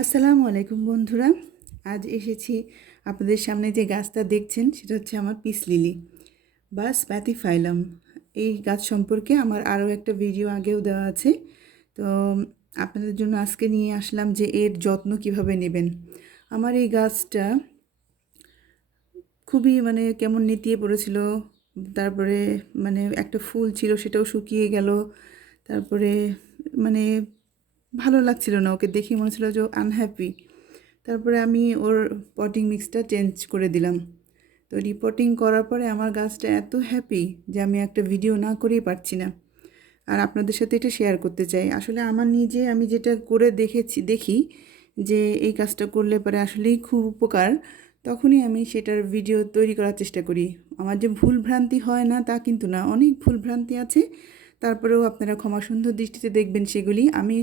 আসসালামু আলাইকুম বন্ধুরা। আজ এসেছি আপনাদের সামনে যে গাছটা দেখছেন সেটা হচ্ছে আমার পিস লিলি বা স্প্যাথিফাইলাম। এই গাছ সম্পর্কে আমার আরও একটা ভিডিও আগেও দেওয়া আছে। তো আপনাদের জন্য আজকে নিয়ে আসলাম যে এর যত্ন কিভাবে নেবেন। আমার এই গাছটা খুবই কেমন নেতিয়ে পড়েছিল। তারপরে একটা ফুল ছিল সেটাও শুকিয়ে গেল। তারপরে মানে ভালো লাগছিল না, ওকে দেখে মনে হচ্ছিল যে আনহ্যাপি। তারপরে আমি ওর পটিং মিক্সটা চেঞ্জ করে দিলাম। তো রিপোর্টিং করার পরে আমার গাছটা এত হ্যাপি যে আমি একটা ভিডিও না করেই পারছি না। আর আপনাদের সাথে এটা শেয়ার করতে চাই। আসলে আমি যেটা করে দেখি যে এই কাজটা করলে পরে আসলেই খুব উপকার, তখনই আমি সেটার ভিডিও তৈরি করার চেষ্টা করি। আমার যে ভুল ভ্রান্তি হয় না তা কিন্তু না, অনেক ভুল ভ্রান্তি আছে। তারপরেও আপনারা ক্ষমাসুন্দর দৃষ্টিতে দেখবেন সেগুলি। আমি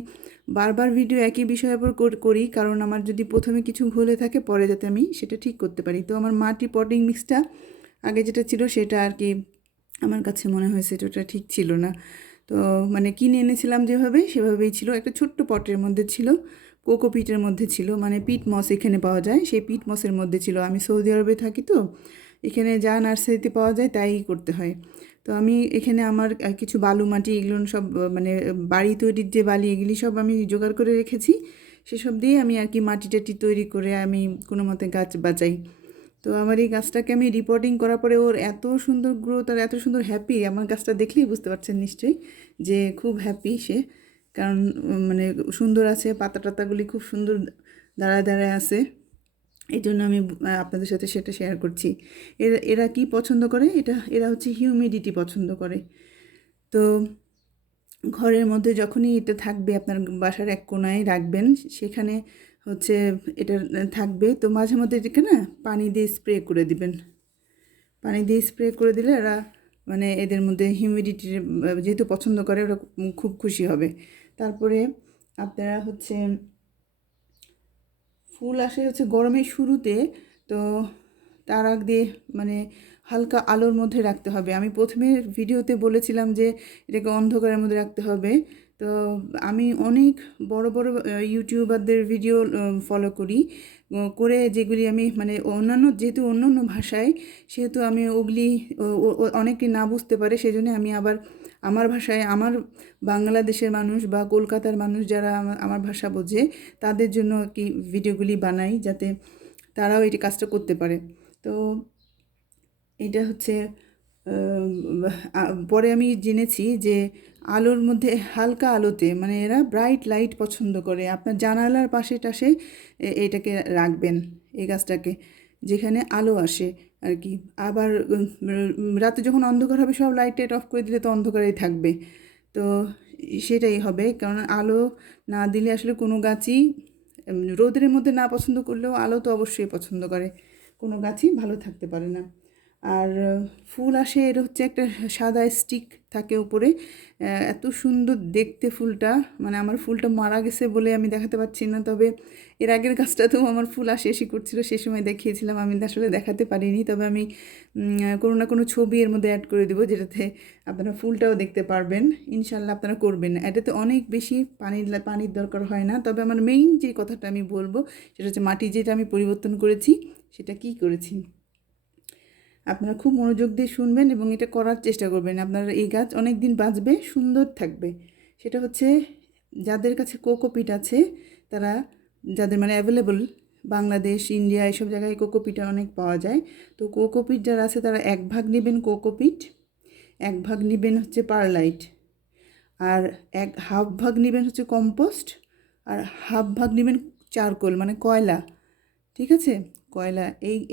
বারবার ভিডিও একই বিষয়ের উপর করি, কারণ আমার যদি প্রথমে কিছু ভুলে থাকে পরে যাতে আমি সেটা ঠিক করতে পারি। তো আমার মাটি পটিং মিক্সটা আগে যেটা ছিল সেটা আর কি আমার কাছে মনে হয়েছে ওটা ঠিক ছিল না। তো কিনে এনেছিলাম যেভাবে সেভাবেই ছিল, একটা ছোট্ট পটের মধ্যে ছিল, কোকোপিটের মধ্যে ছিল, পিট মস এখানে পাওয়া যায়, সেই পিট মসের মধ্যে ছিল। আমি সৌদি আরবে থাকি, তো এখানে যা নার্সারিতে পাওয়া যায় তাই করতে হয়। তো আমি এখানে আমার কিছু বালু মাটি এগুলো সব বাড়ি তৈরির যে বালি এগুলি সব আমি জোগাড় করে রেখেছি। সেসব দিয়ে আমি আর কি মাটি টাটি তৈরি করে আমি কোনো মতে গাছ বাঁচাই। তো আমার এই গাছটাকে আমি রিপোর্টিং করার পরে ওর এত সুন্দর গ্রোথ আর এত সুন্দর হ্যাপি, আমার গাছটা দেখলেই বুঝতে পারছেন নিশ্চয়ই যে খুব হ্যাপি সে। কারণ সুন্দর আছে, পাতা টাতাগুলি খুব সুন্দর দাঁড়ায় দাঁড়ায় আছে। এই জন্য আমি আপনাদের সাথে সেটা শেয়ার করছি। এরা এরা কী পছন্দ করে, এরা হচ্ছে হিউমিডিটি পছন্দ করে। তো ঘরের মধ্যে যখনই এটা থাকবে, আপনার বাসার এক কোণায় রাখবেন, সেখানে হচ্ছে এটা থাকবে। তো মাঝে মধ্যে এটাকে না পানি দিয়ে স্প্রে করে দিবেন। পানি দিয়ে স্প্রে করে দিলে এরা এদের মধ্যে হিউমিডিটি যেহেতু পছন্দ করে, ওরা খুব খুশি হবে। তারপরে আপনারা হচ্ছে ফুল আসে হচ্ছে গরমের শুরুতে। তো তার আগ দিয়ে হালকা আলোর মধ্যে রাখতে হবে। আমি প্রথমে ভিডিওতে বলেছিলাম যে এটাকে অন্ধকারের মধ্যে রাখতে হবে। তো আমি অনেক বড় বড় ইউটিউবারদের ভিডিও ফলো করি, করে যেগুলি আমি যেহেতু অন্য অন্য ভাষায়, সেহেতু আমি ওগুলি অনেকে না বুঝতে পারে, সেজন্য আমি আবার আমার ভাষায়, আমার বাংলাদেশের মানুষ বা কলকাতার মানুষ যারা আমার ভাষা বোঝে তাদের জন্য কি ভিডিওগুলি বানাই, যাতে তারাও এটি কাজটা করতে পারে। তো এটা হচ্ছে পরে আমি জেনেছি যে আলোর মধ্যে, হালকা আলোতে, এরা ব্রাইট লাইট পছন্দ করে। আপনার জানালার পাশে টাশে এটাকে রাখবেন, এই গাছটাকে, যেখানে আলো আসে আর কি। আবার রাতে যখন অন্ধকার হবে সব লাইট টাইট অফ করে দিলে তো অন্ধকারেই থাকবে। তো সেটাই হবে, কারণ আলো না দিলে আসলে কোনো গাছই, রোদের মধ্যে না পছন্দ করলেও আলো তো অবশ্যই পছন্দ করে, কোনো গাছই ভালো থাকতে পারে না। আর ফুল আসে, এর হচ্ছে একটা সাদা স্টিক থাকে উপরে, এত সুন্দর দেখতে ফুলটা। আমার ফুলটা মারা গেছে বলে আমি দেখাতে পারছি না, তবে এর আগের গাছটাতেও আমার ফুল আসে করছিল, সে সময় দেখিয়েছিলাম। আমি আসলে দেখাতে পারিনি, তবে আমি কোনো না কোনো ছবি এর মধ্যে অ্যাড করে দেবো, যেটাতে আপনারা ফুলটাও দেখতে পারবেন। ইনশাল্লাহ আপনারা করবেন। এটাতে অনেক বেশি পানির দরকার হয় না। তবে আমার মেইন যে কথাটা আমি বলবো সেটা হচ্ছে মাটি যেটা আমি পরিবর্তন করেছি, সেটা কি করেছি আপনারা খুব মনোযোগ দিয়ে শুনবেন এবং এটা করার চেষ্টা করবেন। আপনার এই গাছ অনেক দিন বাঁচবে, সুন্দর থাকবে। সেটা হচ্ছে যাদের কাছে কোকোপিট আছে, তারা, যাদের অ্যাভেলেবল, বাংলাদেশ, ইন্ডিয়া এসব জায়গায় কোকোপিট অনেক পাওয়া যায়। তো কোকোপিট যারা আছে তারা 1 ভাগ নেবেন কোকোপিট, 1 ভাগ নেবেন হচ্ছে পারলাইট, আর হাফ ভাগ নেবেন হচ্ছে কম্পোস্ট, আর হাফ ভাগ নেবেন চারকোল কয়লা। ঠিক আছে, কয়লা,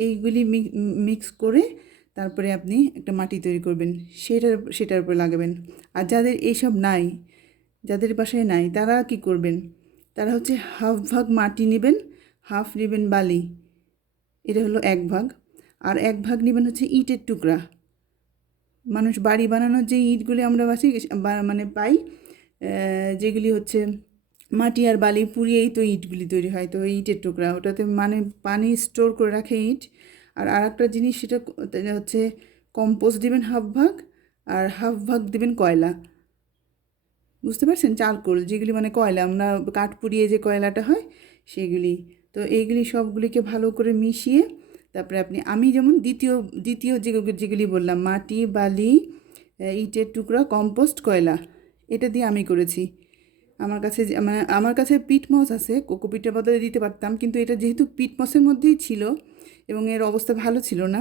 এইগুলি মিক্স করে তারপরে আপনি একটা মাটি তৈরি করবেন, সেটার উপর লাগাবেন। আর যাদের এইসব নাই, যাদের বাসায় নাই, তারা কি করবেন, তারা হচ্ছে হাফ ভাগ মাটি নেবেন, হাফ নেবেন বালি, এটা হলো 1 ভাগ। আর 1 ভাগ নেবেন হচ্ছে ইটের টুকরা। মানুষ বাড়ি বানানোর যে ইটগুলি আমরা পাই, যেগুলি হচ্ছে মাটি আর বালি পুড়িয়েই তো ইটগুলি তৈরি হয়। তো ইটের টুকরা, ওটাতে পানি স্টোর করে রাখে ইট। আর আরেকটা জিনিস, সেটা হচ্ছে কম্পোস্ট দিবেন 1/2 ভাগ, আর 1/2 ভাগ দিবেন কয়লা। বুঝতে পারছেন, চারকোল, যেগুলি কয়লা, আমরা কাঠ পুড়িয়ে যে কয়লাটা হয় সেগুলি। তো এইগুলি সবগুলিকে ভালো করে মিশিয়ে তারপরে আমি যেমন দ্বিতীয় দ্বিতীয় যেগুলি বললাম, মাটি, বালি, ইটের টুকরা, কম্পোস্ট, কয়লা, এটা দিয়ে আমি করেছি। আমার কাছে পিটমস আছে, কোকোপিটের বদলে দিতে পারতাম, কিন্তু এটা যেহেতু পিটমসের মধ্যেই ছিল এবং এর অবস্থা ভালো ছিল না,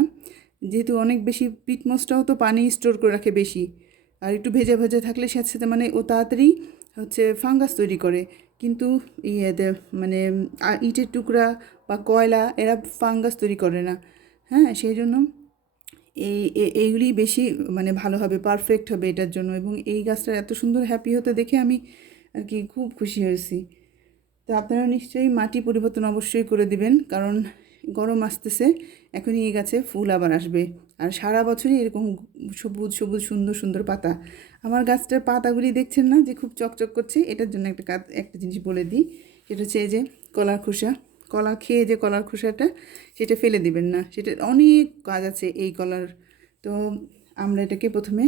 যেহেতু অনেক বেশি পিটমসটাও তো পানি স্টোর করে রাখে বেশি, আর একটু ভেজা ভেজা থাকলে সাথে সাথে ও তাড়াতাড়ি ফাঙ্গাস তৈরি করে, কিন্তু মানে ইটের টুকরা বা কয়লা এরা ফাঙ্গাস তৈরি করে না। হ্যাঁ, সেই জন্য এইগুলি বেশি ভালো হবে, পারফেক্ট হবে এটার জন্য। এবং এই গাছটা এত সুন্দর হ্যাপি হতে দেখে আমি আর কি খুব খুশি হয়েছি। তো আপনারা নিশ্চয়ই মাটি পরিবর্তন অবশ্যই করে দিবেন, কারণ গরম আসতেছে, এখনই এই গাছে ফুল আবার আসবে, আর সারা বছরই এরকম সবুজ সবুজ সুন্দর সুন্দর পাতা। আমার গাছটার পাতাগুলি দেখছেন না যে খুব চকচক করছে, এটার জন্য একটা জিনিস বলে দিই, সেটা হচ্ছে এই যে কলার খোসা। কলা খেয়ে যে কলার খোসাটা, সেটা ফেলে দিবেন না, সেটা অনেক কাজ আছে এই কলার। তো আমরা এটাকে প্রথমে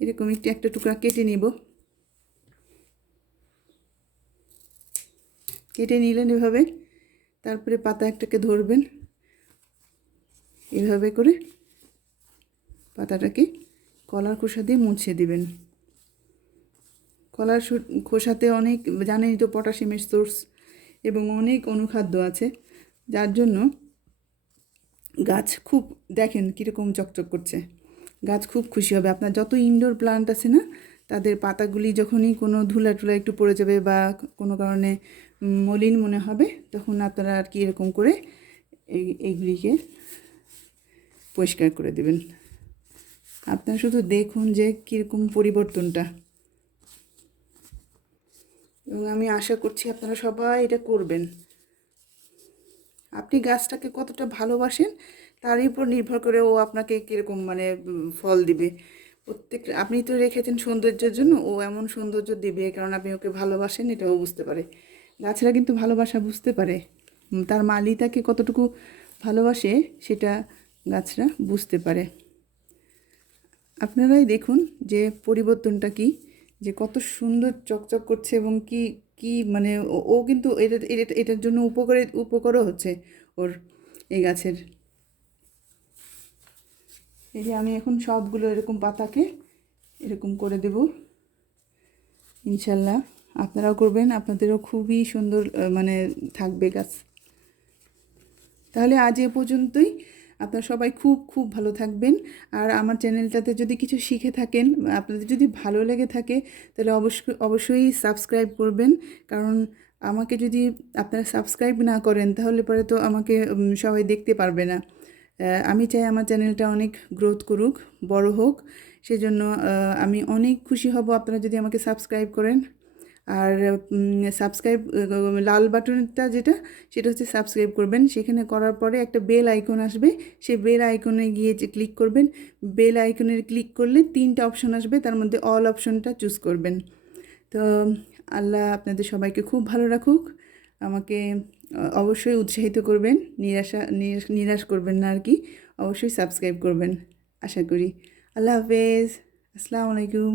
এরকম একটা টুকরা কেটে নিব। কেটে নিলেন এভাবে, তারপরে পাতা একটাকে ধরবেন, এভাবে করে পাতাটাকে কলার খোসা দিয়ে মুছে দিবেন। কলার খোসাতে অনেক, জানেনই তো, পটাশিয়ামের সোর্স এবং অনেক অনুখাদ্য আছে, যার জন্য গাছ খুব, দেখেন কীরকম চকচক করছে, গাছ খুব খুশি হবে। আপনার যত ইনডোর প্লান্ট আছে না, তাদের পাতাগুলি যখনই কোনো ধুলা টুলা একটু পড়ে যাবে বা কোনো কারণে মলিন মনে হবে, তখন আপনারা আর কি এরকম করে এইগুলিকে পরিষ্কার করে দেবেন। আপনারা শুধু দেখুন যে কীরকম পরিবর্তনটা, এবং আমি আশা করছি আপনারা সবাই এটা করবেন। আপনি গাছটাকে কতটা ভালোবাসেন তারই উপর নির্ভর করে ও আপনাকে কীরকম ফল দিবে। আপনি তো রেখেছেন সৌন্দর্যের জন্য, ও এমন সৌন্দর্য দিবে কারণ আপনি ওকে ভালোবাসেন, এটাও বুঝতে পারে। গাছেরা কিন্তু ভালোবাসা বুঝতে পারে, তার মালি তাকে কতটুকু ভালোবাসে সেটা গাছরা বুঝতে পারে। আপনারাই দেখুন যে পরিবর্তনটা কি, যে কত সুন্দর চকচক করছে, এবং কি কি ও কিন্তু এটার জন্য উপকারও হচ্ছে ওর, এই গাছের। এই যে আমি এখন সবগুলো এরকম পাতাকে এরকম করে দেব, ইনশাল্লাহ আপনারাও করবেন, আপনাদেরও খুবই সুন্দর থাকবে গাছ। তাহলে আজ এ পর্যন্তই। আপনারা সবাই খুব খুব ভালো থাকবেন। আর আমার চ্যানেলটাতে যদি কিছু শিখে থাকেন, আপনাদের যদি ভালো লেগে থাকে, তাহলে অবশ্যই সাবস্ক্রাইব করবেন, কারণ আমাকে যদি আপনারা সাবস্ক্রাইব না করেন তাহলে পরে তো আমাকে সবাই দেখতে পারবে না। আমি চাই আমার চ্যানেলটা অনেক গ্রোথ করুক, বড় হোক, সেজন্য আমি অনেক খুশি হব আপনারা যদি আমাকে সাবস্ক্রাইব করেন। আর সাবস্ক্রাইব, লাল বাটনটা সেটা হচ্ছে সাবস্ক্রাইব করবেন। সেখানে করার পরে একটা বেল আইকন আসবে, সেই বেল আইকনে গিয়ে যে ক্লিক করবেন। বেল আইকনের ক্লিক করলে 3টা অপশন আসবে, তার মধ্যে অল অপশনটা চুজ করবেন। তো আল্লাহ আপনাদের সবাইকে খুব ভালো রাখুক। আমাকে অবশ্যই উৎসাহিত করবেন, নিরাশ করবেন না আর কি, অবশ্যই সাবস্ক্রাইব করবেন আশা করি। আল্লাহ হাফেজ, আসসালামু আলাইকুম।